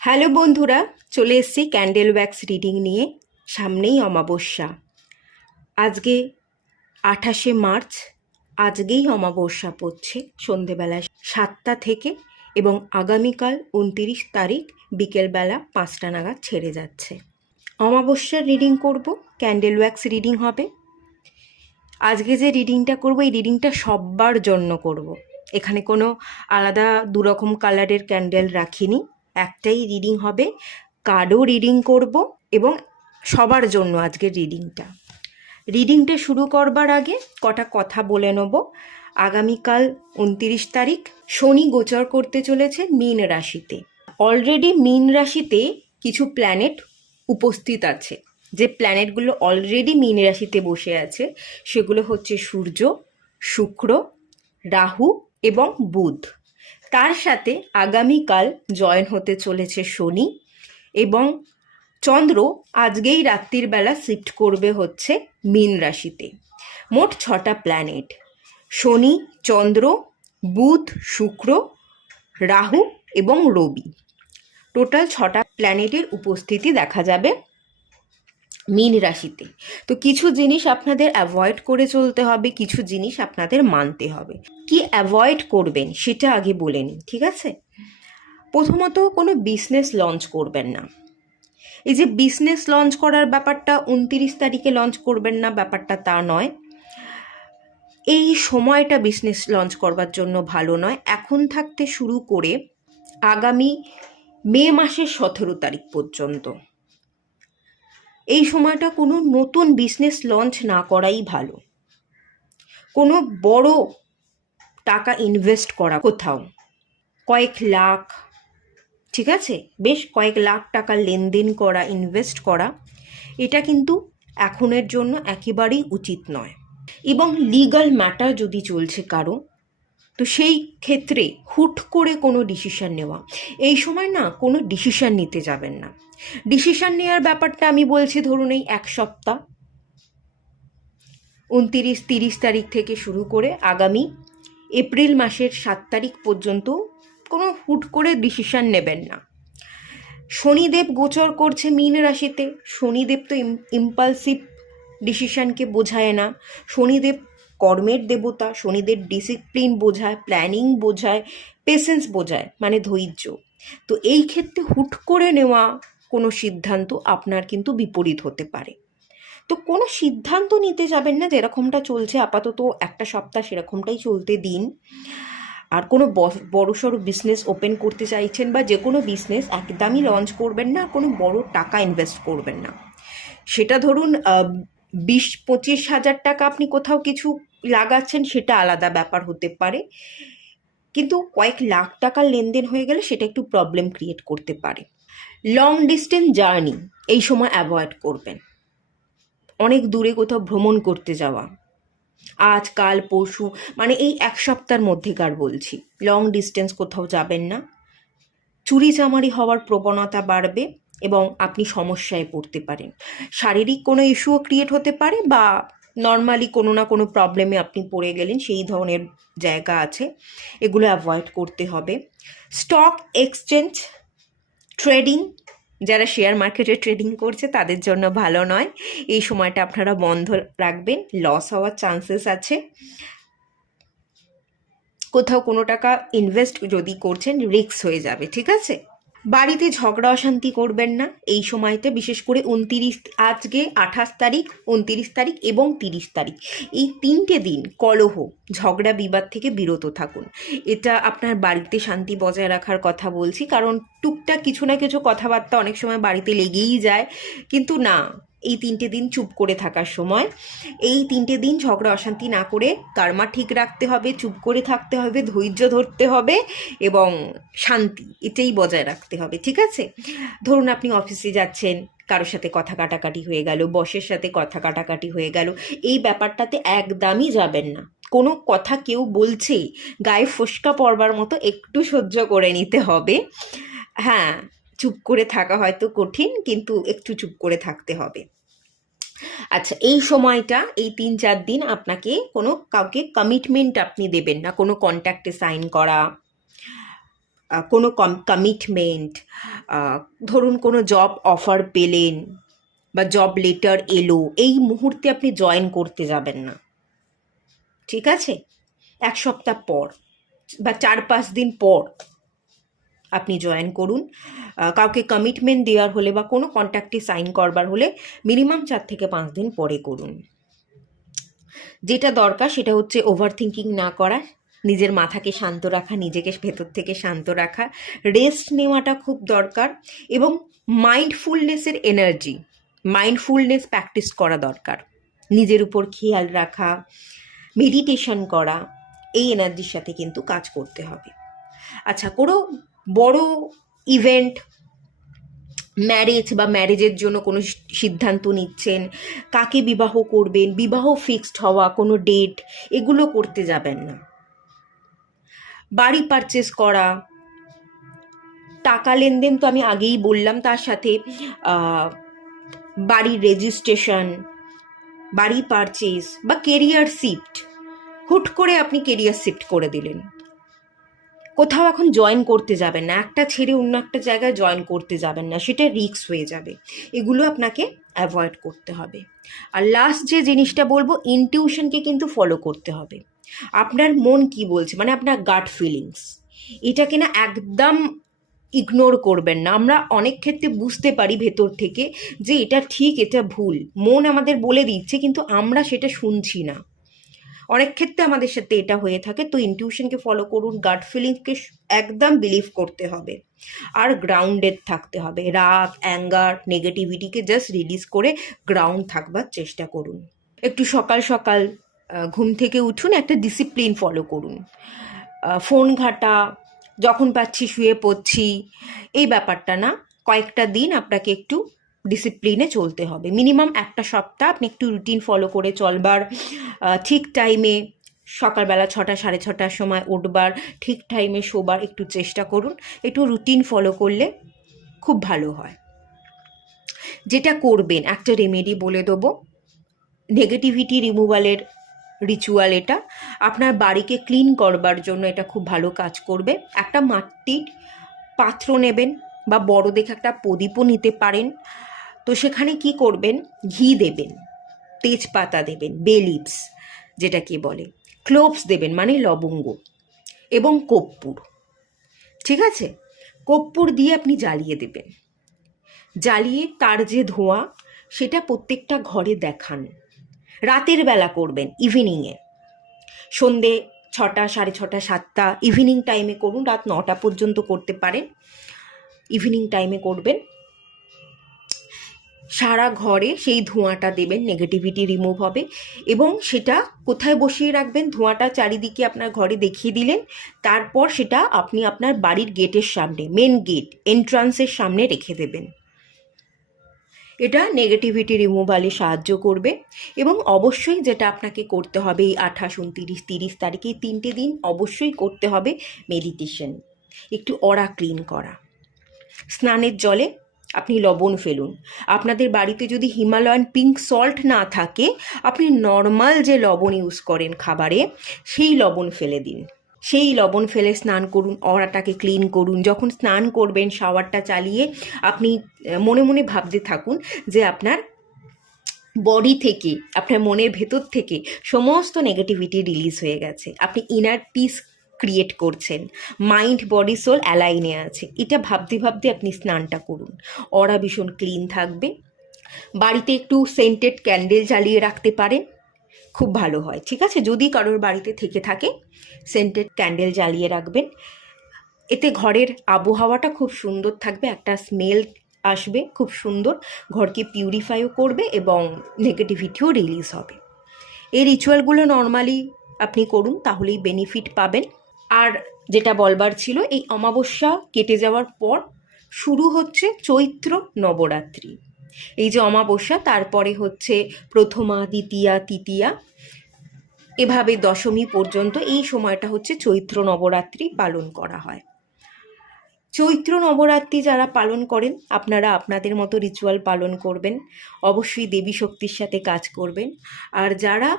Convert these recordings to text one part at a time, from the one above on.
Hello বন্ধুরা, চলে এসেছি ক্যান্ডেল ওয়্যাক্স রিডিং নিয়ে। সামনেই অমাবস্যা। আজকে 28শে মার্চ। আজকেই অমাবস্যা পড়ছে সন্ধেবেলা 7টা থেকে, এবং আগামীকাল 29 তারিখ বিকেলবেলা 5টা নাগাদ ছেড়ে যাচ্ছে। অমাবস্যার রিডিং করব, ক্যান্ডেল ওয়্যাক্স রিডিং হবে। আজকে যে রিডিংটা করব, এই রিডিংটা সবার জন্য করব। এখানে কোনো আলাদা দুরকম কালারের ক্যান্ডেল রাখিনি, একটাই রিডিং হবে। কার্ডও রিডিং করব এবং সবার জন্য আজকের রিডিংটা শুরু করবার আগে কটা কথা বলে নেব। আগামীকাল 29 তারিখ শনি গোচর করতে চলেছে মীন রাশিতে। অলরেডি মীন রাশিতে কিছু প্ল্যানেট উপস্থিত আছে। যে প্ল্যানেটগুলো অলরেডি মীন রাশিতে বসে আছে সেগুলো হচ্ছে সূর্য, শুক্র, রাহু এবং বুধ। তার সাথে আগামীকাল জয়েন হতে চলেছে শনি, এবং চন্দ্র আজকেই রাত্রির বেলা শিফট করবে হচ্ছে মীন রাশিতে। মোট 6টা প্ল্যানেট: শনি, চন্দ্র, বুধ, শুক্র, রাহু এবং রবি। টোটাল 6টা প্ল্যানেটের উপস্থিতি দেখা যাবে মীন রাশিতে। তো কিছু জিনিস আপনাদের অ্যাভয়েড করে চলতে হবে, কিছু জিনিস আপনাদের মানতে হবে। কি অ্যাভয়েড করবেন সেটা আগে বলে নিন, ঠিক আছে? প্রথমত, কোনো বিজনেস লঞ্চ করবেন না। এই যে বিজনেস লঞ্চ করার ব্যাপারটা 29 তারিখে লঞ্চ করবেন না, ব্যাপারটা তা নয়। এই সময়টা বিজনেস লঞ্চ করবার জন্য ভালো নয়। এখন থাকতে শুরু করে আগামী মে মাসের 17 তারিখ পর্যন্ত এই সময়টা কোনো নতুন বিজনেস লঞ্চ না করাই ভালো। কোনো বড় টাকা ইনভেস্ট করা কোথাও, কয়েক লাখ, ঠিক আছে, বেশ কয়েক লাখ টাকা লেনদেন করা, ইনভেস্ট করা, এটা কিন্তু এখনের জন্য একেবারেই উচিত নয়। এবং লিগ্যাল ম্যাটার যদি চলছে কারো, তো সেই ক্ষেত্রে হুট করে কোনো ডিসিশন নেওয়া, এই সময় না কোনো ডিসিশন নিতে যাবেন না। ডিসিশন নেওয়ার ব্যাপারটা আমি বলছি, ধরুন এই 1 সপ্তাহ 29-30 তারিখ থেকে শুরু করে আগামী এপ্রিল মাসের 7 তারিখ পর্যন্ত কোনো হুট করে ডিসিশন নেবেন না। শনিদেব গোচর করছে মীন রাশিতে। শনিদেব তো ইম্পালসিভ ডিসিশনকে বোঝায় না। শনিদেব কর্মের দেবতা। শনিদেব ডিসিপ্লিন বোঝায়, প্ল্যানিং বোঝায়, পেশেন্স বোঝায়, মানে ধৈর্য। তো এই ক্ষেত্রে হুট করে নেওয়া কোনো সিদ্ধান্ত আপনার কিন্তু বিপরীত হতে পারে। তো কোনো সিদ্ধান্ত নিতে যাবেন না, যেরকমটা চলছে আপাতত 1 সপ্তাহ সেরকমটাই চলতে দিন। আর কোনো বড়সড় বিজনেস ওপেন করতে চাইছেন বা যে কোনো বিজনেস একদমই লঞ্চ করবেন না, কোনো বড় টাকা ইনভেস্ট করবেন না। সেটা ধরুন 20-25 হাজার টাকা আপনি কোথাও কিছু লাগাচ্ছেন, সেটা আলাদা ব্যাপার হতে পারে, কিন্তু কয়েক লাখ টাকার লেনদেন হয়ে গেলে সেটা একটু প্রবলেম ক্রিয়েট করতে পারে। লং ডিস্টেন্স জার্নি এই সময় অ্যাভয়েড করবেন। অনেক দূরে কোথাও ভ্রমণ করতে যাওয়া, আজ কাল পরশু, মানে এই 1 সপ্তাহের মধ্যেকার বলছি, লং ডিস্টেন্স কোথাও যাবেন না। চুরি চামারি হওয়ার প্রবণতা বাড়বে এবং আপনি সমস্যায় পড়তে পারেন। শারীরিক কোনো ইস্যুও ক্রিয়েট হতে পারে, বা নর্মালি কোনো না কোনো প্রবলেমে আপনি পড়ে গেলেন, সেই ধরনের জায়গা আছে। এগুলো অ্যাভয়েড করতে হবে। স্টক এক্সচেঞ্জ, ট্রেডিং, যারা শেয়ার মার্কেটে ট্রেডিং করছে তাদের জন্য ভালো নয়। এই সময়টা আপনারা বন্ধ রাখবেন, লস হওয়ার চান্সেস আছে। কোথাও কোনো টাকা ইনভেস্ট যদি করছেন, রিস্ক হয়ে যাবে, ঠিক আছে? বাড়িতে ঝগড়া অশান্তি করবেন না এই সময়তে, বিশেষ করে আজকে 28 তারিখ, 29 তারিখ এবং 30 তারিখ, এই 3টে দিন কলহ, ঝগড়া বিবাদ থেকে বিরত থাকুন। এটা আপনার বাড়িতে শান্তি বজায় রাখার কথা বলছি, কারণ টুকটাক কিছু না কিছু কথাবার্তা অনেক সময় বাড়িতে লেগেই যায়, কিন্তু না, এই 3টে দিন চুপ করে থাকার সময়। এই 3টে দিন ঝগড়া অশান্তি না করে কার্মা ঠিক রাখতে হবে, চুপ করে থাকতে হবে, ধৈর্য ধরতে হবে এবং শান্তি এটাই বজায় রাখতে হবে, ঠিক আছে? ধরুন আপনি অফিসে যাচ্ছেন, কারোর সাথে কথা কাটাকাটি হয়ে গেল, বসের সাথে কথা কাটাকাটি হয়ে গেল, এই ব্যাপারটাতে একদমই যাবেন না। কোনো কথা কেউ বলছে, গায়ে ফোসকা পড়বার মতো একটু সহ্য করে নিতে হবে। হ্যাঁ, চুপ করে থাকা হয়তো কঠিন, কিন্তু একটু চুপ করে থাকতে হবে। আচ্ছা, এই সময়টা, এই 3-4 দিন আপনাকে কোনো কাউকে কমিটমেন্ট আপনি দেবেন না, কোনো কন্ট্রাক্টে সাইন করা, কোনো কমিটমেন্ট, ধরুন কোনো জব অফার পেলেন বা জব লেটার এলো, এই মুহূর্তে আপনি জয়েন করতে যাবেন না, ঠিক আছে? 1 সপ্তাহ পর বা 4-5 দিন পর আপনি জয়েন করুন। কাউকে কমিটমেন্ট দেওয়ার হলে বা কোনো কন্ট্রাক্টে সাইন করবার হলে মিনিমাম 4 থেকে 5 দিন পরে করুন। যেটা দরকার সেটা হচ্ছে ওভার থিঙ্কিং না করা, নিজের মাথাকে শান্ত রাখা, নিজেকে ভেতর থেকে শান্ত রাখা, রেস্ট নেওয়াটা খুব দরকার, এবং মাইন্ডফুলনেসের এনার্জি, মাইন্ডফুলনেস প্র্যাকটিস করা দরকার, নিজের উপর খেয়াল রাখা, মেডিটেশন করা, এই এনার্জির সাথে কিন্তু কাজ করতে হবে। আচ্ছা, কোনো বড় ইভেন্ট, ম্যারেজ বা ম্যারেজের জন্য কোনো সিদ্ধান্ত নিচ্ছেন, কাকে বিবাহ করবেন, বিবাহ ফিক্সড হওয়া কোনো ডেট, এগুলো করতে যাবেন না। বাড়ি পারচেস করা, টাকা লেনদেন তো আমি আগেই বললাম, তার সাথে বাড়ির রেজিস্ট্রেশন, বাড়ি পারচেস বা কেরিয়ার শিফট, হুট করে আপনি কেরিয়ার শিফট করে দিলেন, কোথাও এখন জয়েন করতে যাবেন না, একটা ছেড়ে অন্য একটা জায়গায় জয়েন করতে যাবেন না, সেটা রিস্ক হয়ে যাবে। এগুলো আপনাকে অ্যাভয়েড করতে হবে। আর লাস্ট যে জিনিসটা বলবো, ইনটিউশনকে কিন্তু ফলো করতে হবে। আপনার মন কি বলছে, মানে আপনার গাট ফিলিংস, এটাকে না একদম ইগনোর করবেন না। আমরা অনেক ক্ষেত্রে বুঝতে পারি ভেতর থেকে যে এটা ঠিক, এটা ভুল, মন আমাদের বলে দিচ্ছে, কিন্তু আমরা সেটা শুনছি না। অনেক ক্ষেত্রে আমাদের সাথে এটা হয়ে থাকে। তো ইনটিউশনকে ফলো করুন, গাট ফিলিংসকে একদম বিলিভ করতে হবে, আর গ্রাউন্ডেড থাকতে হবে। রাগ, অ্যাঙ্গার, নেগেটিভিটিকে জাস্ট রিলিজ করে গ্রাউন্ড থাকবার চেষ্টা করুন। একটু সকাল সকাল ঘুম থেকে উঠুন, একটা ডিসিপ্লিন ফলো করুন। ফোন ঘাটা, যখন পাচ্ছি শুয়ে পড়ছি, এই ব্যাপারটা না, কয়েকটা দিন আপনাকে একটু ডিসিপ্লিনে চলতে হবে। মিনিমাম 1 সপ্তাহ আপনি একটু রুটিন ফলো করে চলবার, ঠিক টাইমে সকালবেলা 6টা 6:30টার সময় উঠবার, ঠিক টাইমে শোবার একটু চেষ্টা করুন। একটু রুটিন ফলো করলে খুব ভালো হয়। যেটা করবেন, একটা রেমেডি বলে দেবো, নেগেটিভিটি রিমুভালের রিচুয়াল। এটা আপনার বাড়িকে ক্লিন করবার জন্য এটা খুব ভালো কাজ করবে। একটা মাটির পাত্র নেবেন বা বড় দেখে একটা প্রদীপও নিতে পারেন। তো সেখানে কি করবেন, ঘি দেবেন, তেজপাতা দেবেন, বে লিভস যেটাকে বলে, ক্লোভস দেবেন মানে লবঙ্গ, এবং কর্পূর, ঠিক আছে? কর্পূর দিয়ে আপনি জ্বালিয়ে দেবেন। জ্বালিয়ে তার যে ধোঁয়া, সেটা প্রত্যেকটা ঘরে দেখান। রাতের বেলা করবেন, ইভিনিংয়ে, সন্ধে 6টা 6:30 7টা, ইভিনিং টাইমে করুন। রাত 9টা পর্যন্ত করতে পারেন, ইভিনিং টাইমে করবেন। সারা ঘরে সেই ধোঁয়াটা দেবেন, নেগেটিভিটি রিমুভ হবে। এবং সেটা কোথায় বসিয়ে রাখবেন, ধোঁয়াটা চারিদিকে আপনার ঘরে দেখিয়ে দিলেন, তারপর সেটা আপনি আপনার বাড়ির গেটের সামনে, মেন গেট এন্ট্রান্সের সামনে রেখে দেবেন। এটা নেগেটিভিটি রিমুভালে সাহায্য করবে। এবং অবশ্যই যেটা আপনাকে করতে হবে, এই 28, 29, 30 তারিখে 3টে দিন অবশ্যই করতে হবে মেডিটেশন, একটু অরা ক্লিন করা। স্নানের জলে আপনি লবণ ফেলুন। আপনাদের বাড়িতে যদি হিমালয়ান পিঙ্ক সল্ট না থাকে, আপনি নর্মাল যে লবণ ইউজ করেন খাবারে, সেই লবণ ফেলে দিন। সেই লবণ ফেলে স্নান করুন, অরাটাকে ক্লিন করুন। যখন স্নান করবেন, শাওয়ারটা চালিয়ে আপনি মনে মনে ভাবতে থাকুন যে আপনার বডি থেকে, আপনার মনের ভেতর থেকে সমস্ত নেগেটিভিটি রিলিজ হয়ে গেছে, আপনি ইনার পিস ক্রিয়েট করছেন, মাইন্ড বডি সোল অ্যালাইনে আছে। এটা ভাবতে ভাবতে আপনি স্নানটা করুন, অরা ভীষণ ক্লিন থাকবে। বাড়িতে একটু সেন্টেড ক্যান্ডেল জ্বালিয়ে রাখতে পারেন, খুব ভালো হয়, ঠিক আছে? যদি কারোর বাড়িতে থেকে থাকে, সেন্টেড ক্যান্ডেল জ্বালিয়ে রাখবেন। এতে ঘরের আবহাওয়াটা খুব সুন্দর থাকবে, একটা স্মেল আসবে খুব সুন্দর, ঘরকে পিউরিফাইও করবে এবং নেগেটিভিটিও রিলিজ হবে। এই রিচুয়ালগুলো নর্মালি আপনি করুন, তাহলেই বেনিফিট পাবেন। আর যেটা বলবার ছিল, এই অমাবস্যা কেটে যাওয়ার পর শুরু হচ্ছে চৈত্র নবরাত্রি। এই যে অমাবস্যা, তারপরে হচ্ছে প্রথমা, দ্বিতীয়া, তৃতীয়া, এভাবে দশমী পর্যন্ত এই সময়টা হচ্ছে চৈত্র নবরাত্রি পালন করা হয়। চৈত্র নবরাত্রি যারা পালন করেন, আপনারা আপনাদের মতো রিচুয়াল পালন করবেন, অবশ্যই দেবী শক্তির সাথে কাজ করবেন। আর যারা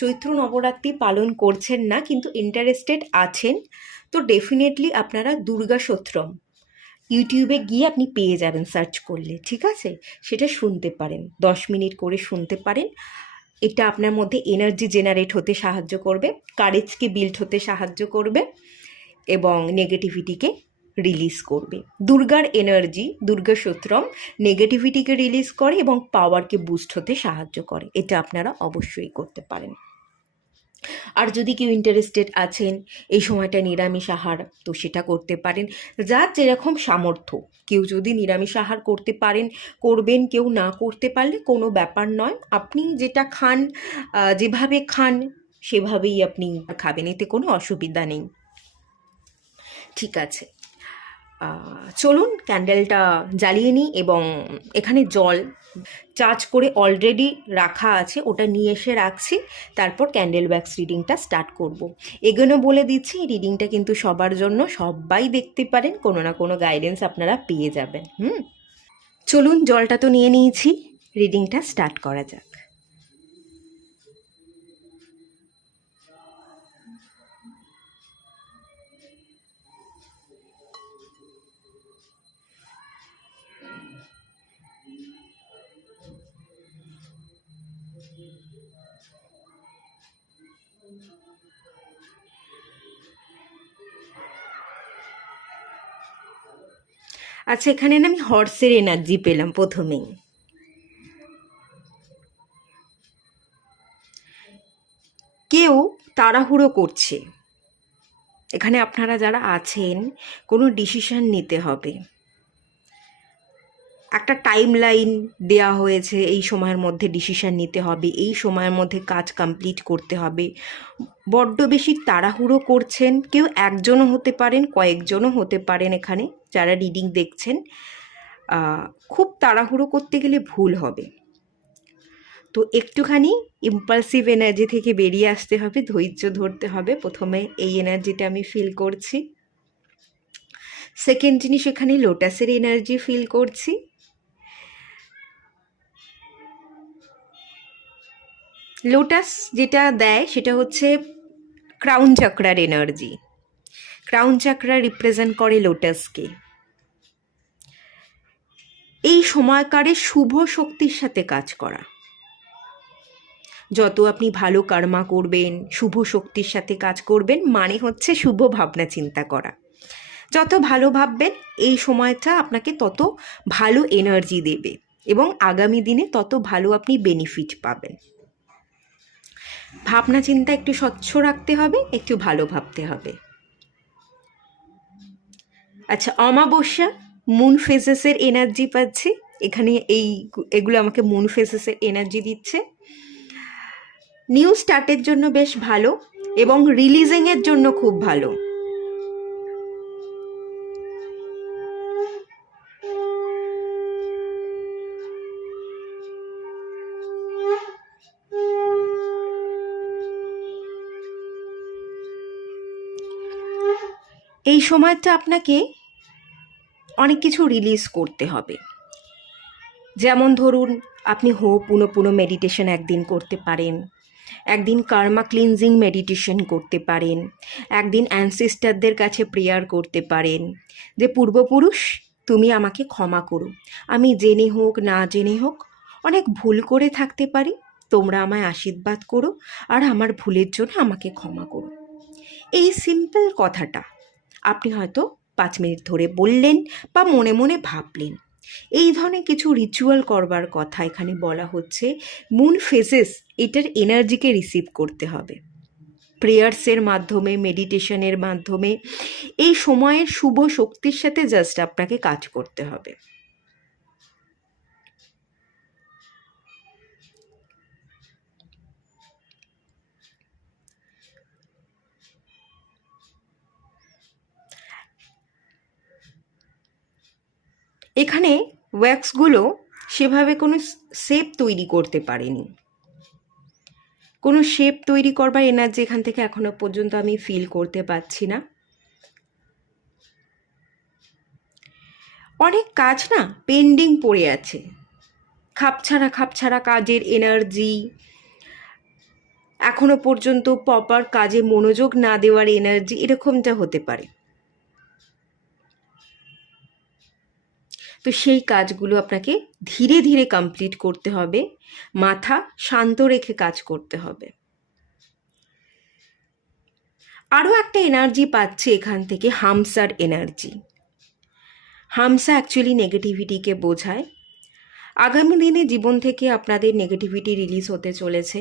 চৈত্র নবরাত্রি পালন করছেন না কিন্তু ইন্টারেস্টেড আছেন, তো ডেফিনেটলি আপনারা দুর্গা স্তোত্রম ইউটিউবে গিয়ে আপনি পেয়ে যাবেন সার্চ করলে, ঠিক আছে? সেটা শুনতে পারেন, 10 মিনিট করে শুনতে পারেন। এটা আপনার মধ্যে এনার্জি জেনারেট হতে সাহায্য করবে, কারেজকে বিল্ড হতে সাহায্য করবে এবং নেগেটিভিটিকে রিলিজ করবে। দুর্গার এনার্জি, দুর্গা স্তোত্রম নেগেটিভিটিকে রিলিজ করে এবং পাওয়ারকে বুস্ট হতে সাহায্য করে। এটা আপনারা অবশ্যই করতে পারেন। আর যদি কেউ ইন্টারেস্টেড আছেন এই সময়টা নিরামিষ আহার, তো সেটা করতে পারেন, যার যেরকম সামর্থ্য। কেউ যদি নিরামিষ আহার করতে পারেন করবেন, কেউ না করতে পারলে কোনো ব্যাপার নয়। আপনি যেটা খান, যেভাবে খান সেভাবেই আপনি খাবেন, এতে কোনো অসুবিধা নেই। ঠিক আছে, চলুন ক্যান্ডেলটা জ্বালিয়ে নিই এবং এখানে জল চার্জ করে অলরেডি রাখা আছে, ওটা নিয়ে এসে রাখছি। তারপর ক্যান্ডেল ওয়্যাক্স রিডিংটা স্টার্ট করব। এগুলো বলে দিচ্ছি, রিডিংটা কিন্তু সবার জন্য, সবাই দেখতে পারেন, কোনো না কোনো গাইডেন্স আপনারা পেয়ে যাবেন। চলুন, জলটা তো নিয়ে নিয়েছি, রিডিংটা স্টার্ট করা যাক। আচ্ছা, এখানে না আমি হর্সের এনার্জি পেলাম প্রথমেই। কেউ তাড়াহুড়ো করছে এখানে, আপনারা যারা আছেন কোনো ডিসিশন নিতে হবে, একটা টাইম লাইন দেওয়া হয়েছে, এই সময়ের মধ্যে ডিসিশন নিতে হবে, এই সময়ের মধ্যে কাজ কমপ্লিট করতে হবে। বড্ড বেশি তাড়াহুড়ো করছেন, কেউ একজনও হতে পারেন, কয়েকজনও হতে পারেন এখানে যারা রিডিং দেখছেন। খুব তাড়াহুড়ো করতে গেলে ভুল হবে, তো একটুখানি ইম্পালসিভ এনার্জি থেকে বেরিয়ে আসতে হবে, ধৈর্য ধরতে হবে। প্রথমে এই এনার্জিটা আমি ফিল করছি। সেকেন্ড জিনিস, এখানে লোটাসের এনার্জি ফিল করছি। লোটাস যেটা দেয় সেটা হচ্ছে ক্রাউন চাকরার এনার্জি। ক্রাউন চাকরা রিপ্রেজেন্ট করে লোটাসকে। এই সময়কারে শুভ শক্তির সাথে কাজ করা, যত আপনি ভালো কর্মা করবেন, শুভ শক্তির সাথে কাজ করবেন, মানে হচ্ছে শুভ ভাবনা চিন্তা করা। যত ভালো ভাববেন এই সময়টা আপনাকে তত ভালো এনার্জি দেবে এবং আগামী দিনে তত ভালো আপনি বেনিফিট পাবেন। ভাবনা চিন্তা একটু স্বচ্ছ রাখতে হবে, একটু ভালো ভাবতে হবে। আচ্ছা, অমাবস্যা, মুন ফেজেসের এনার্জি পাচ্ছি এখানে। এগুলো আমাকে মুন ফেজেসের এনার্জি দিচ্ছে। নিউ স্টার্টের জন্য বেশ ভালো এবং রিলিজিংয়ের জন্য খুব ভালো। এই সময়টা আপনাকে অনেক কিছু রিলিজ করতে হবে। যেমন ধরুন, আপনি পুনঃ মেডিটেশন একদিন করতে পারেন, একদিন কার্মা ক্লিনজিং মেডিটেশন করতে পারেন, একদিন অ্যানসেস্টারদের কাছে প্রেয়ার করতে পারেন যে পূর্বপুরুষ তুমি আমাকে ক্ষমা করো, আমি জেনে হোক না জেনে হোক অনেক ভুল করে থাকতে পারি, তোমরা আমায় আশীর্বাদ করো আর আমার ভুলের জন্য আমাকে ক্ষমা করো। এই সিম্পল কথাটা আপনি হয়তো 5 মিনিট ধরে বললেন বা মনে মনে ভাবলেন। এই ধরনের কিছু রিচুয়াল করবার কথা এখানে বলা হচ্ছে। মুন ফেজেস এটার এনার্জিকে রিসিভ করতে হবে প্রেয়ার্সের মাধ্যমে, মেডিটেশনের মাধ্যমে। এই সময়ের শুভ শক্তির সাথে জাস্ট আপনাকে কাজ করতে হবে। এখানে ওয়্যাক্সগুলো সেভাবে কোনো শেপ তৈরি করতে পারেনি, কোনো শেপ তৈরি করবার এনার্জি এখান থেকে এখনো পর্যন্ত আমি ফিল করতে পারছি না। অনেক কাজ না পেন্ডিং পড়ে আছে, খাপছাড়া কাজের এনার্জি, এখনো পর্যন্ত প্রপার কাজে মনোযোগ না দেওয়ার এনার্জি, এরকমটা হতে পারে। তো সেই কাজগুলো আপনাকে ধীরে ধীরে কমপ্লিট করতে হবে, মাথা শান্ত রেখে কাজ করতে হবে। আরও একটা এনার্জি পাচ্ছে এখান থেকে, হামসার এনার্জি। হামসা অ্যাকচুয়ালি নেগেটিভিটিকে বোঝায়। আগামী দিনে জীবন থেকে আপনাদের নেগেটিভিটি রিলিজ হতে চলেছে।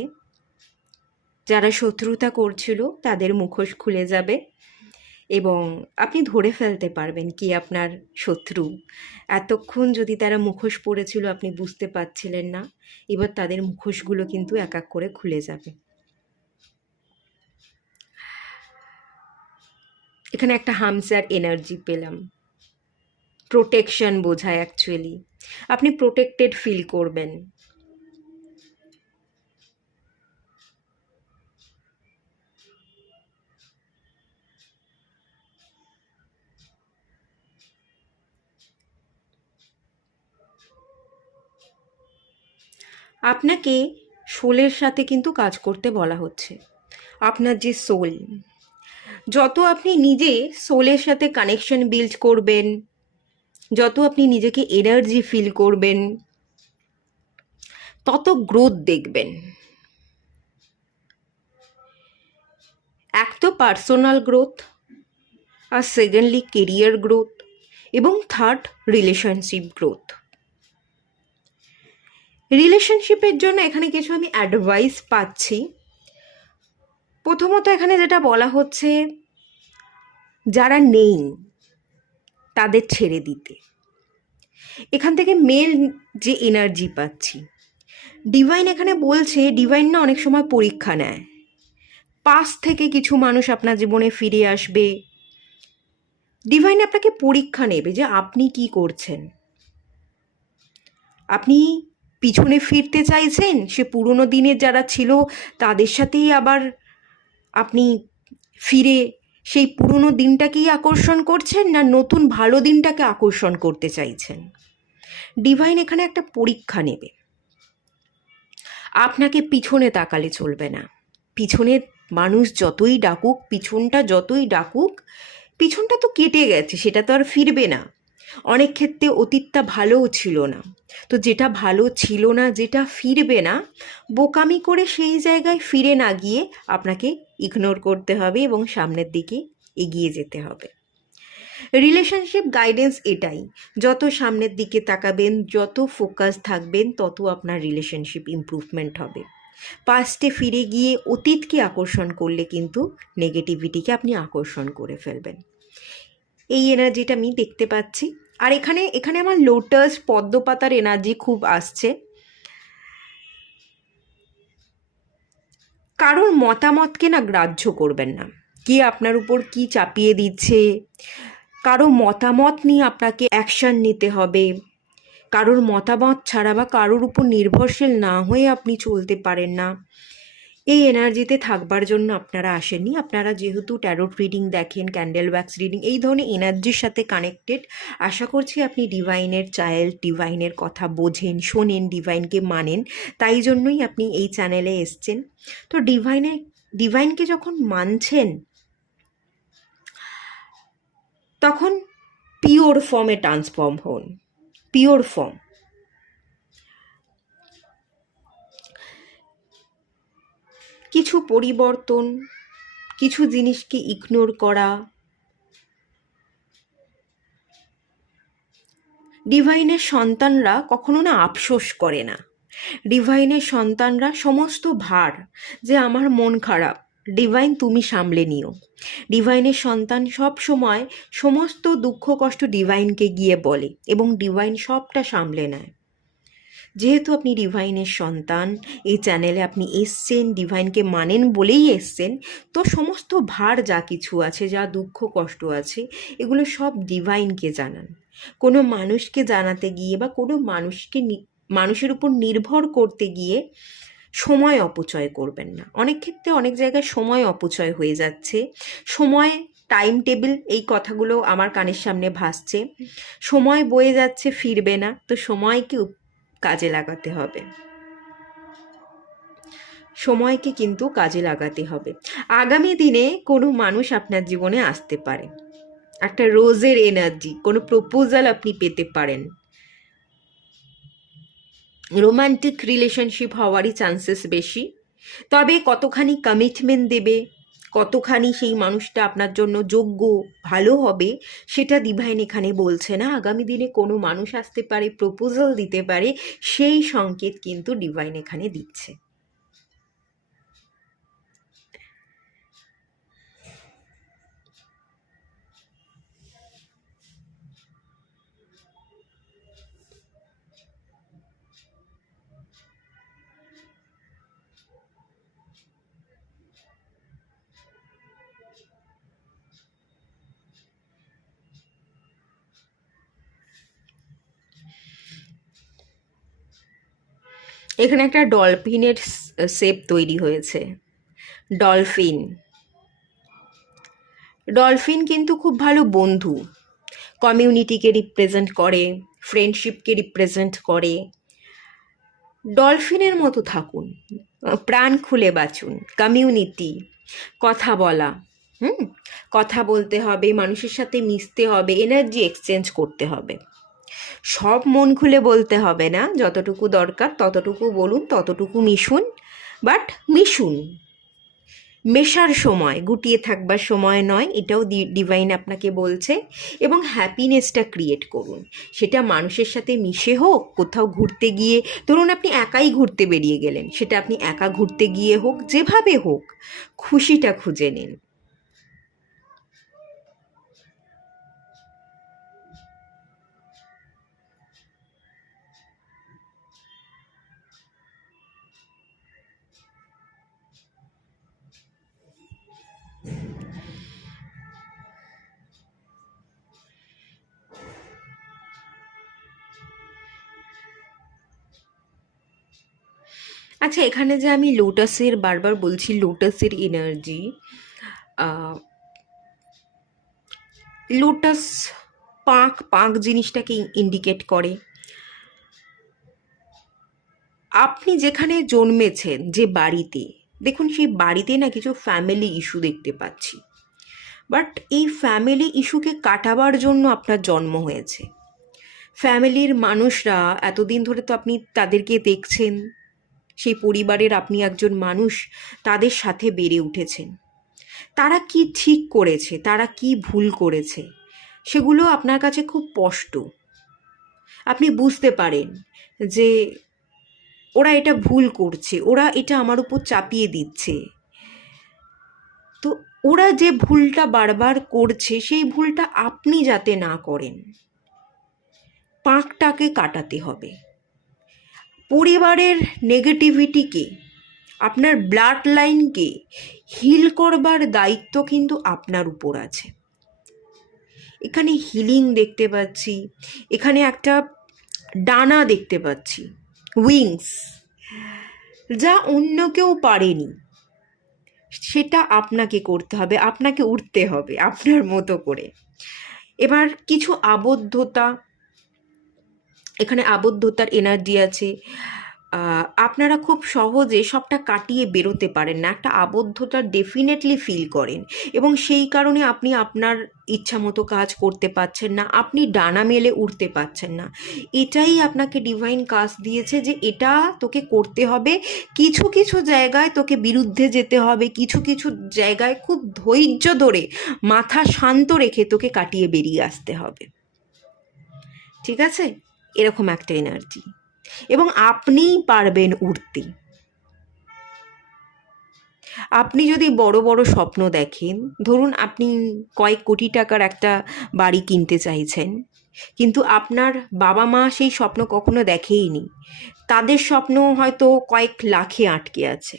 যারা শত্রুতা করছিল তাদের মুখোশ খুলে যাবে এবং আপনি ধরে ফেলতে পারবেন কি আপনার শত্রু। এতক্ষণ যদি তারা মুখোশ পরেছিল আপনি বুঝতে পারছিলেন না, এবার তাদের মুখোশগুলো কিন্তু এক এক করে খুলে যাবে। এখানে একটা হামসার এনার্জি পেলাম, প্রোটেকশন বোঝায় অ্যাকচুয়ালি। আপনি প্রোটেক্টেড ফিল করবেন। আপনাকে সোলের সাথে কিন্তু কাজ করতে বলা হচ্ছে। আপনার যে সোল, যত আপনি নিজে সোলের সাথে কানেকশন বিল্ড করবেন, যত আপনি নিজেকে এনার্জি ফিল করবেন, তত গ্রোথ দেখবেন। এক তো পার্সোনাল গ্রোথ, আর সেকেন্ডলি কেরিয়ার গ্রোথ, এবং থার্ড রিলেশনশিপ গ্রোথ। রিলেশনশিপের জন্য এখানে কিছু আমি অ্যাডভাইস পাচ্ছি। প্রথমত এখানে যেটা বলা হচ্ছে, যারা নেই তাদের ছেড়ে দিতে। এখান থেকে মেল যে এনার্জি পাচ্ছি, ডিভাইন এখানে বলছে, ডিভাইন না অনেক সময় পরীক্ষা নেয়। পাস থেকে কিছু মানুষ আপনার জীবনে ফিরে আসবে। ডিভাইন আপনাকে পরীক্ষা নেবে যে আপনি কি করছেন। আপনি পিছনে ফিরতে চাইছেন, সে পুরনো দিনের যারা ছিল তাদের সাথেই আবার আপনি ফিরে সেই পুরনো দিনটাকেই আকর্ষণ করছেন, না নতুন ভালো দিনটাকে আকর্ষণ করতে চাইছেন। ডিভাইন এখানে একটা পরীক্ষা নেবে। আপনাকে পিছনে তাকালে চলবে না। পিছনের মানুষ যতই ডাকুক, পিছনটা যতই ডাকুক, পিছনটা তো কেটে গেছে, সেটা তো আর ফিরবে না। অনেক ক্ষেত্রে অতীতটা ভালোও ছিল না, তো যেটা ভালো ছিল না, যেটা ফিরবে না, বোকামি করে সেই জায়গায় ফিরে না গিয়ে আপনাকে ইগনোর করতে হবে এবং সামনের দিকে এগিয়ে যেতে হবে। রিলেশনশিপ গাইডেন্স এটাই, যত সামনের দিকে তাকাবেন, যত ফোকাস থাকবেন, তত আপনার রিলেশনশিপ ইমপ্রুভমেন্ট হবে। পাস্টে ফিরে গিয়ে অতীতকে আকর্ষণ করলে কিন্তু নেগেটিভিটিকে আপনি আকর্ষণ করে ফেলবেন। এই এনার্জিটা আমি দেখতে পাচ্ছি। আর এখানে এখানে আমার লোটাস পদ্মপাতার এনার্জি খুব আসছে। কারোর মতামতকে না গ্রাহ্য করবেন না। কে আপনার উপর কি চাপিয়ে দিচ্ছে, কারো মতামত নিয়ে আপনাকে অ্যাকশন নিতে হবে। কারোর মতামত ছাড়া বা কারোর উপর নির্ভরশীল না হয়ে আপনি চলতে পারেন না। এই এনার্জিতে থাকবার জন্য আপনারা আসেননি। আপনারা যেহেতু ট্যারোট রিডিং দেখেন, ক্যান্ডেল ওয়্যাক্স রিডিং, এই ধরনের এনার্জির সাথে কানেক্টেড, আশা করছি আপনি ডিভাইনের চাইল্ড, ডিভাইনের কথা বোঝেন, শোনেন, ডিভাইনকে মানেন। তাই জন্যই আপনি এই চ্যানেলে এসছেন। তো ডিভাইনকে যখন মানছেন, তখন পিওর ফর্মে ট্রান্সফর্ম হন। Pure form. কিছু পরিবর্তন, কিছু জিনিসকে ইগনোর করা। ডিভাইনের সন্তানরা কখনো না আফসোস করে না। ডিভাইনের সন্তানরা সমস্ত ভার, যে আমার মন খারাপ, ডিভাইন তুমি সামলে নিও। ডিভাইনের সন্তান সব সময় সমস্ত দুঃখ কষ্ট ডিভাইনকে গিয়ে বলে এবং ডিভাইন সবটা সামলে নেয়। যেহেতু আপনি ডিভাইনের সন্তান, এই চ্যানেলে আপনি এসছেন, ডিভাইনকে মানেন বলেই এসছেন, তো সমস্ত ভার যা কিছু আছে, যা দুঃখ কষ্ট আছে, এগুলো সব ডিভাইনকে জানান। কোনো মানুষকে জানাতে গিয়ে বা কোনো মানুষের উপর নির্ভর করতে গিয়ে সময় অপচয় করবেন না। অনেক ক্ষেত্রে অনেক জায়গায় সময় অপচয় হয়ে যাচ্ছে। সময়, টাইম টেবিল, এই কথাগুলো আমার কানের সামনে ভাসছে। সময় বয়ে যাচ্ছে, ফিরবে না, তো সময়কে কাজে লাগাতে হবে। সময়কে কিন্তু কাজে লাগাতে হবে। আগামী দিনে কোনো মানুষ আপনার জীবনে আসতে পারে, একটা রোজের এনার্জি, কোনো প্রপোজাল আপনি পেতে পারেন, রোমান্টিক রিলেশনশিপ হওয়ারই চান্সেস বেশি। তবে কতখানি কমিটমেন্ট দেবে, কতখানি সেই মানুষটা আপনার জন্য যোগ্য, ভালো হবে, সেটা ডিভাইন এখানে বলছে না। আগামী দিনে কোনো মানুষ আসতে পারে, প্রপোজাল দিতে পারে, সেই সংকেত কিন্তু ডিভাইন এখানে দিচ্ছে। এখানে একটা ডলফিনের শেপ তৈরি হয়েছে। ডলফিন, ডলফিন কিন্তু খুব ভালো বন্ধু, কমিউনিটিকে রিপ্রেজেন্ট করে, ফ্রেন্ডশিপকে রিপ্রেজেন্ট করে। ডলফিনের মতো থাকুন, প্রাণ খুলে বাঁচুন, কমিউনিটি, কথা বলা, কথা বলতে হবে, মানুষের সাথে মিশতে হবে, এনার্জি এক্সচেঞ্জ করতে হবে। সব মন খুলে বলতে হবে না, যতটুকু দরকার ততটুকু বলুন, ততটুকু মিশুন, বাট মিশুন। মেশার সময়, গুটিয়ে থাকবার সময় নয়, এটাও ডিভাইন আপনাকে বলছে। এবং হ্যাপিনেসটা ক্রিয়েট করুন, সেটা মানুষের সাথে মিশে হোক, কোথাও ঘুরতে গিয়ে, ধরুন আপনি একাই ঘুরতে বেরিয়ে গেলেন, সেটা আপনি একা ঘুরতে গিয়ে হোক, যেভাবে হোক খুশিটা খুঁজে নিন। আচ্ছা, এখানে যে আমি লোটাসের, বারবার বলছি লোটাসের এনার্জি, লোটাস পাঁক, পাঁক জিনিসটাকে ইন্ডিকেট করে। আপনি যেখানে জন্মেছেন, যে বাড়িতে, দেখুন সেই বাড়িতে না কিছু ফ্যামিলি ইস্যু দেখতে পাচ্ছি, বাট এই ফ্যামিলি ইস্যুকে কাটাবার জন্য আপনার জন্ম হয়েছে। ফ্যামিলির মানুষরা এতদিন ধরে তো আপনি তাদেরকে দেখছেন, সেই পরিবারের আপনি একজন মানুষ, তাদের সাথে বেড়ে উঠেছেন। তারা কি ঠিক করেছে, তারা কি ভুল করেছে, সেগুলো আপনার কাছে খুব স্পষ্ট। আপনি বুঝতে পারেন যে ওরা এটা ভুল করছে, ওরা এটা আমার উপর চাপিয়ে দিচ্ছে। তো ওরা যে ভুলটা বারবার করছে, সেই ভুলটা আপনি যাতে না করেন, পাঁকটাকে কাটাতে হবে। পরিবারের নেগেটিভিটিকে, আপনার ব্লাড লাইনকে হিল করবার দায়িত্ব কিন্তু আপনার উপর আছে। এখানে হিলিং দেখতে পাচ্ছি, এখানে একটা ডানা দেখতে পাচ্ছি, উইংস, যা অন্য কেউ পারেনি, সেটা আপনাকে করতে হবে, আপনাকে উঠতে হবে আপনার মতো করে। এবার কিছু আবদ্ধতা, এখানে আবদ্ধতার এনার্জি আছে। আপনারা খুব সহজে সবটা কাটিয়ে বেরোতে পারেন না, একটা আবদ্ধতা ডেফিনেটলি ফিল করেন, এবং সেই কারণে আপনি আপনার ইচ্ছা মতো কাজ করতে পারছেন না, আপনি ডানা মেলে উঠতে পারছেন না। এটাই আপনাকে ডিভাইন কাজ দিয়েছে, যে এটা তোকে করতে হবে। কিছু কিছু জায়গায় তোকে বিরুদ্ধে যেতে হবে, কিছু কিছু জায়গায় খুব ধৈর্য ধরে, মাথা শান্ত রেখে তোকে কাটিয়ে বেরিয়ে আসতে হবে। ঠিক আছে, এরকম একটা এনার্জি, এবং আপনিই পারবেন উঠতে। আপনি যদি বড় বড় স্বপ্ন দেখেন, ধরুন আপনি কয়েক কোটি টাকার একটা বাড়ি কিনতে চাইছেন, কিন্তু আপনার বাবা মা সেই স্বপ্ন কখনো দেখেইনি, তাদের স্বপ্ন হয়তো কয়েক লাখে আটকে আছে।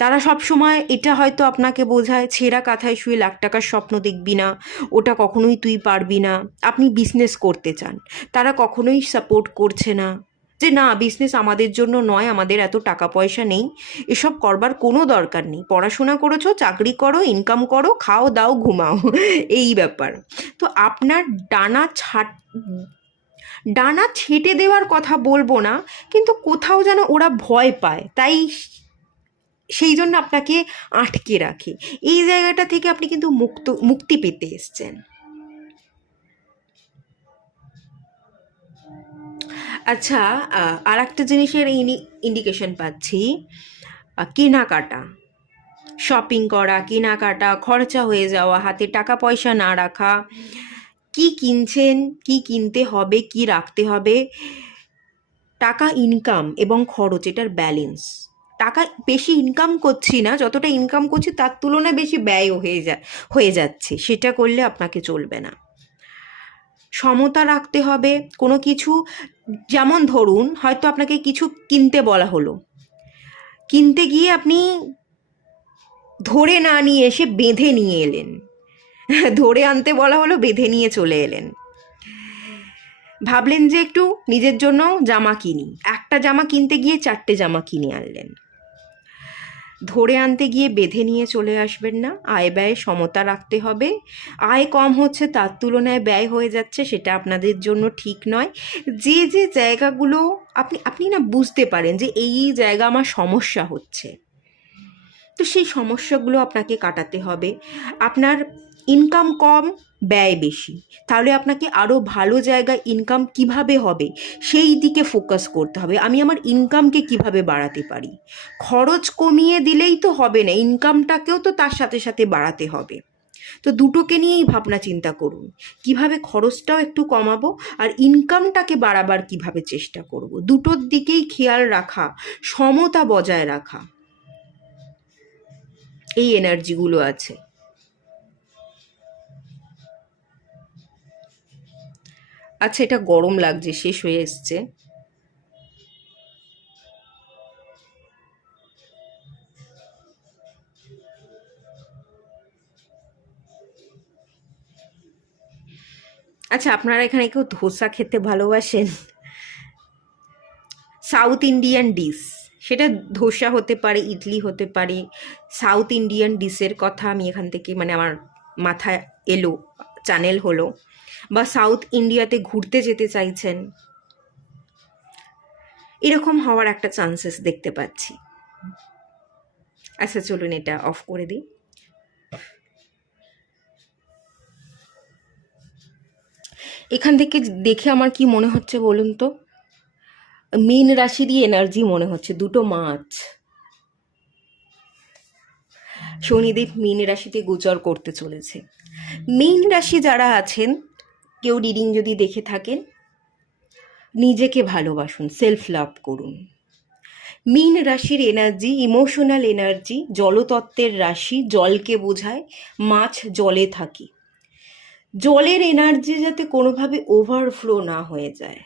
তারা সব সময় এটা হয়তো আপনাকে বোঝায়, ছেঁড়া কাঁথায় শুয়ে লাখ টাকার স্বপ্ন দেখবি না, ওটা কখনোই তুই পারবি না। আপনি বিজনেস করতে চান, তারা কখনোই সাপোর্ট করছে না, যে না, বিজনেস আমাদের জন্য নয়, আমাদের এত টাকা পয়সা নেই, এসব করবার কোনো দরকার নেই, পড়াশোনা করেছো, চাকরি করো, ইনকাম করো, খাও দাও ঘুমাও, এই ব্যাপার। তো আপনার ডানা ছেঁটে দেওয়ার কথা বলবো না, কিন্তু কোথাও যেন ওরা ভয় পায়, তাই সেই জন্য আপনাকে আটকে রাখে। এই জায়গাটা থেকে আপনি কিন্তু মুক্তি পেতে এসছেন। আচ্ছা, আর একটা জিনিসের ইন্ডিকেশন পাচ্ছি, কেনাকাটা, শপিং করা, কেনাকাটা, খরচা হয়ে যাওয়া, হাতে টাকা পয়সা না রাখা, কি কিনছেন, কি কিনতে হবে, কি রাখতে হবে, টাকা ইনকাম এবং খরচ, এটার ব্যালেন্স। টাকা বেশি ইনকাম করছি না, যতটা ইনকাম করছি তার তুলনায় বেশি ব্যয়ও হয়ে যাচ্ছে, সেটা করলে আপনাকে চলবে না। সমতা রাখতে হবে। কোনো কিছু, যেমন ধরুন হয়তো আপনাকে কিছু কিনতে বলা হলো, কিনতে গিয়ে আপনি ধরে না নিয়ে এসে বেঁধে নিয়ে এলেন, ধরে আনতে বলা হলো, বেঁধে নিয়ে চলে এলেন। ভাবলেন যে একটু নিজের জন্য জামা কিনি, একটা জামা কিনতে গিয়ে 4টে জামা কিনে আনলেন। ধরে আনতে গিয়ে বেঁধে নিয়ে চলে আসবেন না। আয় ব্যয় সমতা রাখতে হবে। আয় কম হচ্ছে, তার তুলনায় ব্যয় হয়ে যাচ্ছে, সেটা আপনাদের জন্য ঠিক নয়। যে যে জায়গাগুলো আপনি না বুঝতে পারেন যে এই জায়গা আমার সমস্যা হচ্ছে, তো সেই সমস্যাগুলো আপনাকে কাটাতে হবে। আপনার ইনকাম কম, ব্যয় বেশি, তাহলে আপনাকে আরও ভালো জায়গায় ইনকাম কিভাবে হবে সেই দিকে ফোকাস করতে হবে। আমি আমার ইনকামকে কিভাবে বাড়াতে পারি, খরচ কমিয়ে দিলেই তো হবে না, ইনকামটাকেও তো তার সাথে সাথে বাড়াতে হবে। তো দুটোকে নিয়েই ভাবনা চিন্তা করুন, কিভাবে খরচটাও একটু কমাবো আর ইনকামটাকে বাড়াবার কিভাবে চেষ্টা করব। দুটোর দিকেই খেয়াল রাখা, সমতা বজায় রাখা, এই এনার্জিগুলো আছে। আচ্ছা, এটা গরম লাগছে, শেষ হয়ে এসছে। আচ্ছা, আপনারা এখানে কেউ ধোসা খেতে ভালোবাসেন? সাউথ ইন্ডিয়ান ডিশ, সেটা ধোসা হতে পারে, ইডলি হতে পারে। সাউথ ইন্ডিয়ান ডিশের কথা আমি এখান থেকে, মানে আমার মাথায় এলো, চ্যানেল হলো, বা সাউথ ইন্ডিয়াতে ঘুরতে যেতে চাইছেন, এরকম হওয়ার একটা চান্সেস দেখতে পাচ্ছি। আচ্ছা চলুন এটা অফ করে দিই। এখান থেকে দেখে আমার কি মনে হচ্ছে বলুন তো, মীন রাশিরই এনার্জি মনে হচ্ছে, দুটো মাছ। শনিদেব মীন রাশিতে গোচর করতে চলেছে। মীন রাশি যারা আছেন, কেউ রিডিং যদি দেখে থাকেন, নিজেকে ভালোবাসুন, সেলফ লাভ করুন। মীন রাশির এনার্জি ইমোশনাল এনার্জি, জলতত্ত্বের রাশি, জলকে বোঝায়, মাছ জলে থাকে। জলের এনার্জি যাতে কোনোভাবে ওভারফ্লো না হয়ে যায়,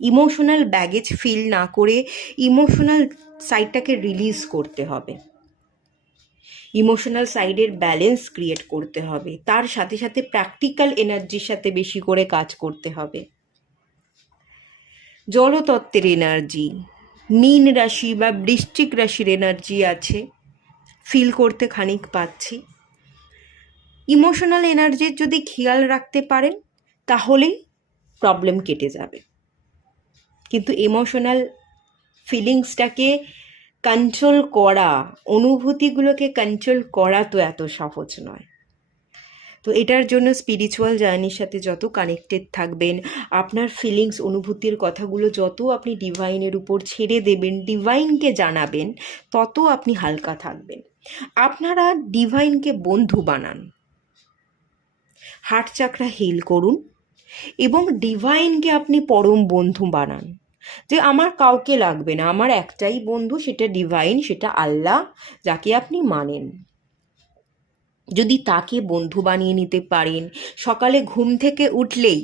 ইমোশনাল ব্যাগেজ ফিল না করে ইমোশনাল সাইডটাকে রিলিজ করতে হবে, ইমোশনাল সাইডের ব্যালেন্স ক্রিয়েট করতে হবে, তার সাথে সাথে প্র্যাকটিক্যাল এনার্জির সাথে বেশি করে কাজ করতে হবে। জলতত্ত্বের এনার্জি, মীন রাশি বা বৃশ্চিক রাশির এনার্জি আছে, ফিল করতে খানিক পাচ্ছি। ইমোশনাল এনার্জির যদি খেয়াল রাখতে পারেন তাহলেই প্রবলেম কেটে যাবে, কিন্তু ইমোশনাল ফিলিংসটাকে কন্ট্রোল করা, অনুভূতিগুলোকে কন্ট্রোল করা তো এত সহজ নয়। তো এটার জন্য স্পিরিচুয়াল জার্নির সাথে যত কানেক্টেড থাকবেন, আপনার ফিলিংস অনুভূতির কথাগুলো যত আপনি ডিভাইনের উপর ছেড়ে দেবেন, ডিভাইনকে জানাবেন, তত আপনি হালকা থাকবেন। আপনারা ডিভাইনকে বন্ধু বানান, হার্ট চাকরা হিল করুন এবং ডিভাইনকে আপনি পরম বন্ধু বানান। যে আমার কাউকে লাগবে না, আমার একটাই বন্ধু, সেটা ডিভাইন, সেটা আল্লাহ, যাকে আপনি মানেন। যদি তাকে বন্ধু বানিয়ে নিতে পারেন, সকালে ঘুম থেকে উঠলেই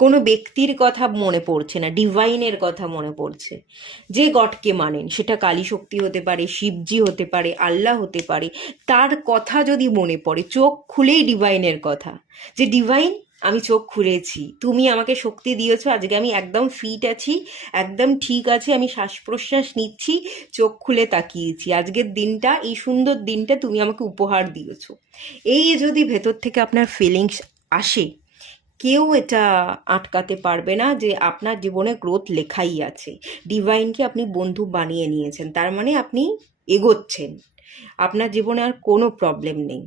কোনো ব্যক্তির কথা মনে পড়ছে না, ডিভাইনের কথা মনে পড়ছে, যে গডকে মানেন, সেটা কালী শক্তি হতে পারে, শিবজি হতে পারে, আল্লাহ হতে পারে, তার কথা যদি মনে পড়ে, চোখ খুলেই ডিভাইনের কথা, যে ডিভাইন আমি চোখ খুলেছি, তুমি আমাকে শক্তি দিয়েছো, আজকে আমি একদম ফিট আছি, একদম ঠিক আছে, আমি শ্বাস প্রশ্বাস নিচ্ছি, চোখ খুলে তাকিয়েছি, আজকের দিনটা, এই সুন্দর দিনটা তুমি আমাকে উপহার দিয়েছো। এই যদি ভেতর থেকে আপনার ফিলিংস আসে, কেউ এটা আটকাতে পারবে না যে আপনার জীবনে গ্রোথ লেখাই আছে। ডিভাইনকে আপনি বন্ধু বানিয়ে নিয়েছেন, তার মানে আপনি এগোচ্ছেন, আপনার জীবনে আর কোনো প্রবলেম নেই।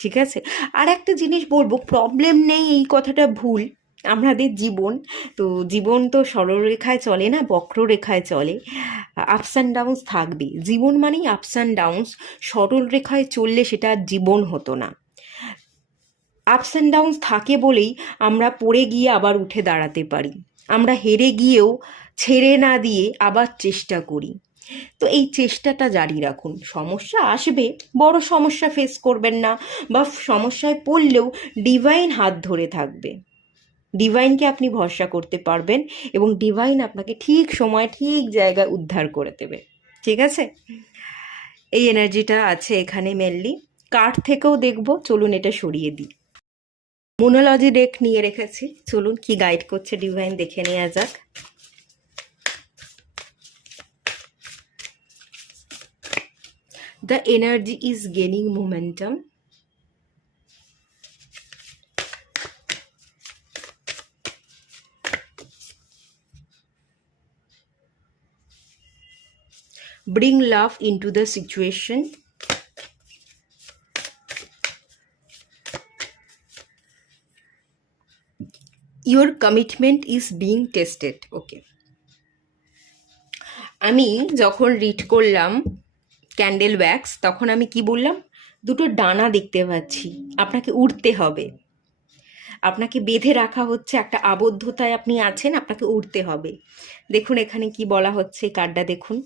ঠিক আছে? আর একটা জিনিস বলবো, প্রবলেম নেই এই কথাটা ভুল। আমাদের জীবন, তো জীবন তো সরলরেখায় চলে না, বক্ররেখায় চলে। আপস অ্যান্ড ডাউনস থাকবে, জীবন মানেই আপস অ্যান্ড ডাউনস। সরল রেখায় চললে সেটা আর জীবন হতো না। আপস অ্যান্ড ডাউনস থাকে বলেই আমরা পড়ে গিয়ে আবার উঠে দাঁড়াতে পারি, আমরা হেরে গিয়েও ছেড়ে না দিয়ে আবার চেষ্টা করি। তো এই চেষ্টাটা জারি রাখুন। সমস্যা আসবে, বড় সমস্যা ফেস করবেন না, বা সমস্যায় পড়লেও ডিভাইন হাত ধরে থাকবে। ডিভাইনকে আপনি ভরসা করতে পারবেন এবং ডিভাইন আপনাকে ঠিক সময় ঠিক জায়গায় উদ্ধার করে দেবে। ঠিক আছে? এই এনার্জিটা আছে এখানে মেনলি। কার্ড থেকেও দেখবো, চলুন এটা সরিয়ে দিই। মোনোলজি ডেক নিয়ে রেখেছি, চলুন কি গাইড করছে ডিভাইন দেখে নেওয়া যাক। The energy is gaining momentum. Bring love into the situation. Your commitment is being tested. Okay. আমি যখন রিড করলাম ক্যান্ডেল ওয়্যাক্স, তখন আমি কি বললাম? দুটো ডানা দেখতে পাচ্ছি, আপনাকে উড়তে হবে, আপনাকে বেঁধে রাখা হচ্ছে, একটা আবদ্ধতায় আপনি আছেন, আপনাকে উড়তে হবে। দেখুন এখানে কি বলা হচ্ছে, কার্ডটা দেখুন।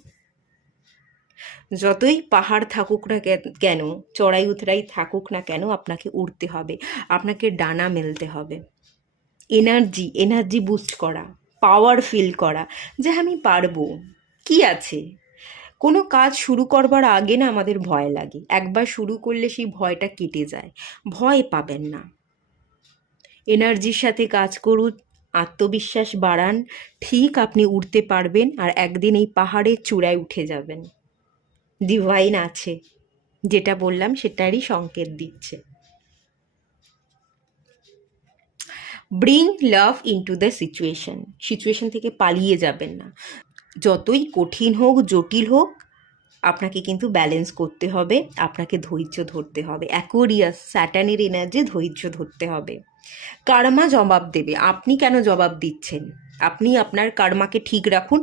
যতই পাহাড় থাকুক না কেন, চড়াই উতরাই থাকুক না কেন, আপনাকে উড়তে হবে, আপনাকে ডানা মেলতে হবে। এনার্জি বুস্ট করা, পাওয়ার ফিল করা, যে আমি পারবো। কি আছে, কোনো কাজ শুরু করবার আগে না আমাদের ভয় লাগে, একবার শুরু করলে সেই ভয়টা কেটে যায়। ভয় পাবেন না, এনার্জির সাথে কাজ করুন, আত্মবিশ্বাস বাড়ান, ঠিক আপনি উঠতে পারবেন, আর একদিন এই পাহাড়ের চূড়ায় উঠে যাবেন। ডিভাইন আছে, যেটা বললাম সেটারই সংকেত দিচ্ছে। Bring love into the situation থেকে পালিয়ে যাবেন না। যতই কঠিন হোক, জটিল হোক, আপনাকে কিন্তু ব্যালেন্স করতে হবে, আপনাকে ধৈর্য ধরতে হবে। অ্যাকোয়ারিয়াস, স্যাটার্নের এনার্জি, ধৈর্য ধরতে হবে। কার্মা জবাব দেবে, আপনি কেন জবাব দিচ্ছেন? আপনি আপনার কার্মাকে ঠিক রাখুন।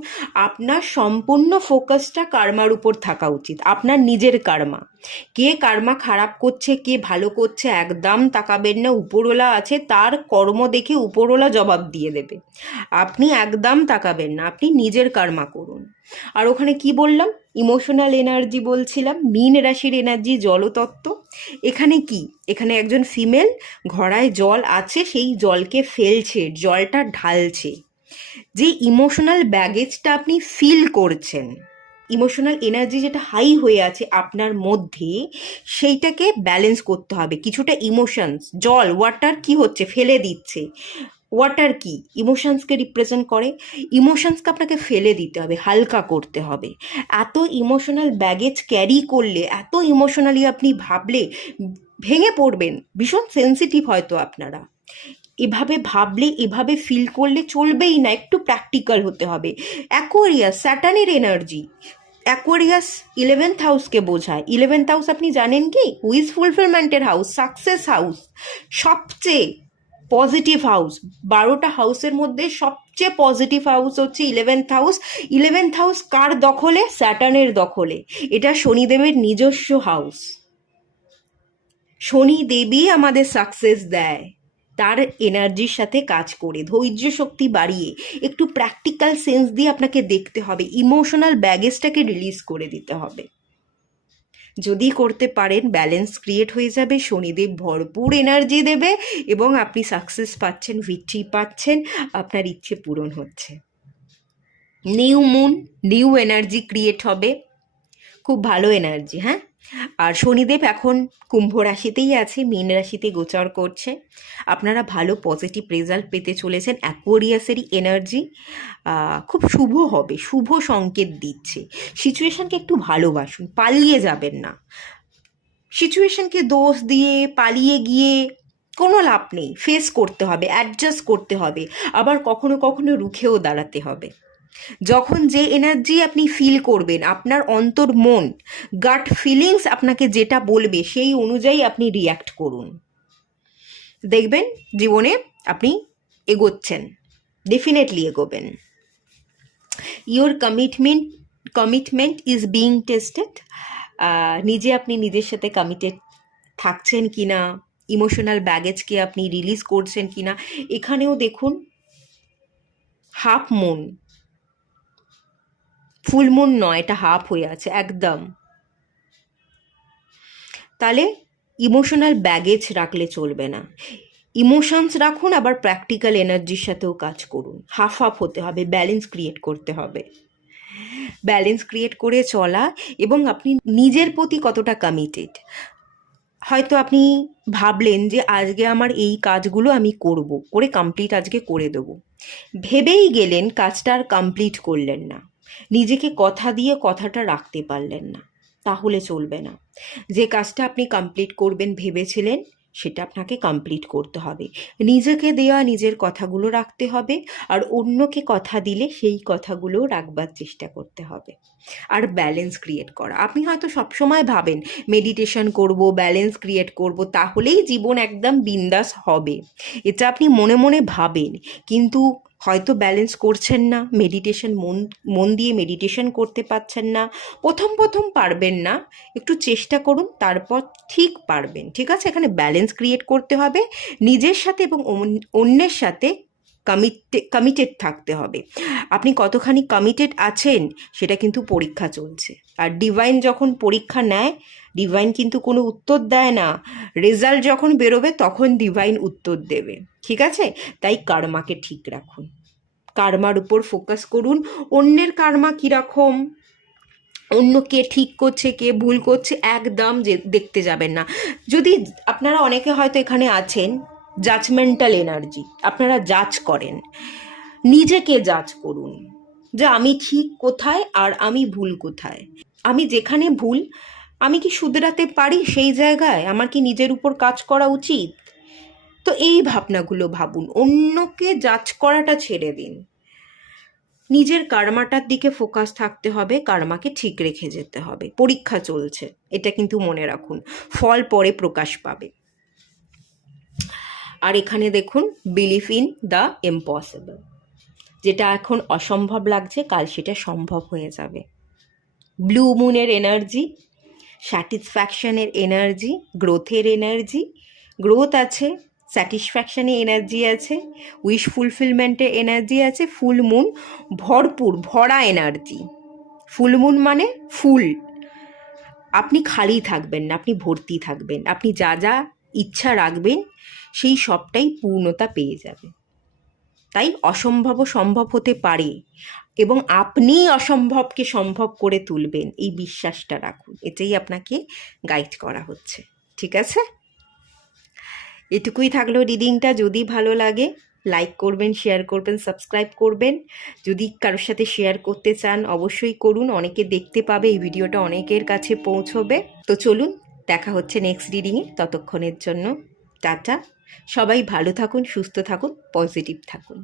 আপনার সম্পূর্ণ ফোকাসটা কার্মার উপর থাকা উচিত, আপনার নিজের কার্মা। কে কার্মা খারাপ করছে, কে ভালো করছে, একদম তাকাবেন না। উপরওয়ালা আছে, তার কর্ম দেখে উপরওয়ালা জবাব দিয়ে দেবে, আপনি একদম তাকাবেন না। আপনি নিজের কার্মা করুন। আর ওখানে কি বললাম? ইমোশনাল এনার্জি বলছিলাম, মীন রাশির এনার্জি, জলতত্ত্ব। এখানে কি, এখানে একজন ফিমেল ঘড়ায় জল আছে, সেই জলকে ফেলছে, জলটা ঢালছে। যে ইমোশনাল ব্যাগেজটা আপনি ফিল করছেন, ইমোশনাল এনার্জি যেটা হাই হয়ে আছে আপনার মধ্যে, সেইটাকে ব্যালেন্স করতে হবে। কিছুটা ইমোশনস, জল, ওয়াটার কি হচ্ছে, ফেলে দিচ্ছে। ওয়াটার কি ইমোশনসকে রিপ্রেজেন্ট করে, ইমোশনসকে আপনাকে ফেলে দিতে হবে, হালকা করতে হবে। এত ইমোশনাল ব্যাগেজ ক্যারি করলে, এত ইমোশনালি আপনি ভাবলে ভেঙে পড়বেন। ভীষণ সেন্সিটিভ হয়তো আপনারা, এভাবে ভাবলে, এভাবে ফিল করলে চলবেই না, একটু প্র্যাকটিক্যাল হতে হবে। অ্যাকোয়ারিয়াস, স্যাটার্নের এনার্জি। অ্যাকোয়ারিয়াস 11th হাউসকে বোঝায়। 11th হাউস আপনি জানেন কি? উইজ ফুলফিলমেন্টের হাউস, সাকসেস হাউস, সবচেয়ে পজিটিভ হাউস। 12টা হাউসের মধ্যে সবচেয়ে পজিটিভ হাউস হচ্ছে 11th হাউস। 11th হাউস কার দখলে? স্যাটার্নের দখলে। এটা শনিদেবের নিজস্ব হাউস। শনি দেবী আমাদের সাকসেস দেয়, তার এনার্জির সাথে কাজ করে, ধৈর্য শক্তি বাড়িয়ে, একটু প্র্যাকটিক্যাল সেন্স দিয়ে আপনাকে দেখতে হবে, ইমোশনাল ব্যাগেজটাকে রিলিজ করে দিতে হবে। যদি করতে পারেন, ব্যালেন্স ক্রিয়েট হয়ে যাবে, শনিদেব ভরপুর এনার্জি দেবে এবং আপনি সাকসেস পাচ্ছেন, ভিক্টরি পাচ্ছেন, আপনার ইচ্ছে পূরণ হচ্ছে। New moon, new energy create হবে, খুব ভালো এনার্জি। হ্যাঁ, আর শনিদেব এখন কুম্ভ রাশিতেই আছে, মীন রাশিতে গোচর করছে। আপনারা ভালো পজিটিভ রেজাল্ট পেতে চলেছেন। অ্যাকোয়ারিয়াসেরই এনার্জি খুব শুভ হবে, শুভ সংকেত দিচ্ছে। সিচুয়েশনকে একটু ভালোবাসুন, পালিয়ে যাবেন না। সিচুয়েশনকে দোষ দিয়ে পালিয়ে গিয়ে কোনো লাভ নেই, ফেস করতে হবে, অ্যাডজাস্ট করতে হবে, আবার কখনো কখনো রুখেও দাঁড়াতে হবে। যখন যে এনার্জি আপনি ফিল করবেন, আপনার অন্তর মন, গাট ফিলিংস আপনাকে যেটা বলবে সেই অনুযায়ী আপনি রিয়্যাক্ট করুন। দেখবেন জীবনে আপনি এগোচ্ছেন, ডেফিনেটলি এগোবেন। Your commitment is being tested. নিজে আপনি নিজের সাথে কমিটেড থাকছেন কিনা, ইমোশনাল ব্যাগেজকে আপনি রিলিজ করছেন কিনা। এখানেও দেখুন হাফ মুন, ফুল মুন নয়, এটা হাফ হয়ে আছে একদম। তাহলে ইমোশনাল ব্যাগেজ রাখলে চলবে না, ইমোশনস রাখুন, আবার প্র্যাকটিক্যাল এনার্জির সাথেও কাজ করুন। হাফ হাফ হতে হবে, ব্যালেন্স ক্রিয়েট করতে হবে। ব্যালেন্স ক্রিয়েট করে চলা এবং আপনি নিজের প্রতি কতটা কমিটেড। হয়তো আপনি ভাবলেন যে আজকে আমার এই কাজগুলো আমি করব, করে কমপ্লিট আজকে করে দেবো, ভেবেই গেলেন, কাজটা আর কমপ্লিট করলেন না, নিজেকে কথা দিয়ে কথাটা রাখতে পারলেন না, তাহলে চলবে না। যে কাজটা আপনি কমপ্লিট করবেন ভেবেছিলেন সেটা আপনাকে কমপ্লিট করতে হবে। নিজেকে দেওয়া নিজের কথাগুলো রাখতে হবে, আর অন্যকে কথা দিলে সেই কথাগুলো রাখবার চেষ্টা করতে হবে। আর ব্যালেন্স ক্রিয়েট করা, আপনি হয়তো সবসময় ভাবেন মেডিটেশন করব, ব্যালেন্স ক্রিয়েট করব, তাহলেই জীবন একদম বিন্দাস হবে, এটা আপনি মনে মনে ভাবেন, কিন্তু হয়তো ব্যালেন্স করছেন না, মেডিটেশন মন দিয়ে মেডিটেশন করতে পারছেন না, প্রথম পারবেন না, একটু চেষ্টা করুন, তারপর ঠিক পারবেন। ঠিক আছে, এখানে ব্যালেন্স ক্রিয়েট করতে হবে, নিজের সাথে এবং অন্যের সাথে কমিটেড থাকতে হবে। আপনি কতখানি কমিটেড আছেন সেটা কিন্তু পরীক্ষা চলছে, আর ডিভাইন যখন পরীক্ষা নেয়, ডিভাইন কিন্তু কোনো উত্তর দেয় না, রেজাল্ট যখন বেরোবে তখন ডিভাইন উত্তর দেবে। ঠিক আছে, তাই কার্মাকে ঠিক রাখুন, কার্মার উপর ফোকাস করুন। অন্যের কার্মা কীরকম, অন্য কে ঠিক করছে কে ভুল করছে একদম যে দেখতে যাবেন না। যদি আপনারা অনেকে হয়তো এখানে আছেন জাজমেন্টাল এনার্জি, আপনারা জাজ করেন, নিজেকে জাজ করুন যে আমি ঠিক কোথায় আর আমি ভুল কোথায়, আমি যেখানে ভুল আমি কি শুধরাতে পারি, সেই জায়গায় আমার কি নিজের উপর কাজ করা উচিত। তো এই ভাবনাগুলো ভাবুন, অন্যকে জাজ করাটা ছেড়ে দিন, নিজের কার্মাটার দিকে ফোকাস থাকতে হবে, কার্মাকে ঠিক রেখে যেতে হবে। পরীক্ষা চলছে, এটা কিন্তু মনে রাখুন, ফল পরে প্রকাশ পাবে। আর এখানে দেখুন বিলিভ ইন দ্য ইম্পসিবল, যেটা এখন অসম্ভব লাগছে কাল সেটা সম্ভব হয়ে যাবে। ব্লু মুনের এনার্জি, স্যাটিসফ্যাকশনের এনার্জি, গ্রোথের এনার্জি, গ্রোথ আছে, স্যাটিসফ্যাকশানে এনার্জি আছে, উইশ ফুলফিলমেন্টের এনার্জি আছে, ফুল মুন ভরপুর ভরা এনার্জি। ফুল মুন মানে ফুল, আপনি খালি থাকবেন না, আপনি ভর্তি থাকবেন, আপনি যা যা ইচ্ছা রাখবেন সেই সবটাই পূর্ণতা পেয়ে যাবে। তাই অসম্ভবও সম্ভব হতে পারে এবং আপনি অসম্ভবকে সম্ভব করে তুলবেন, এই বিশ্বাসটা রাখুন, এটাই আপনাকে গাইড করা হচ্ছে। ঠিক আছে, এটুকুই থাকলো রিডিংটা। যদি ভালো লাগে লাইক করবেন, শেয়ার করবেন, সাবস্ক্রাইব করবেন। যদি কারোর সাথে শেয়ার করতে চান অবশ্যই করুন, অনেকে দেখতে পাবে, এই ভিডিওটা অনেকের কাছে পৌঁছবে। তো চলুন, দেখা হচ্ছে নেক্সট রিডিংয়ে, ততক্ষণের জন্য টাটা। সবাই ভালো থাকুন, সুস্থ থাকুন, পজিটিভ থাকুন।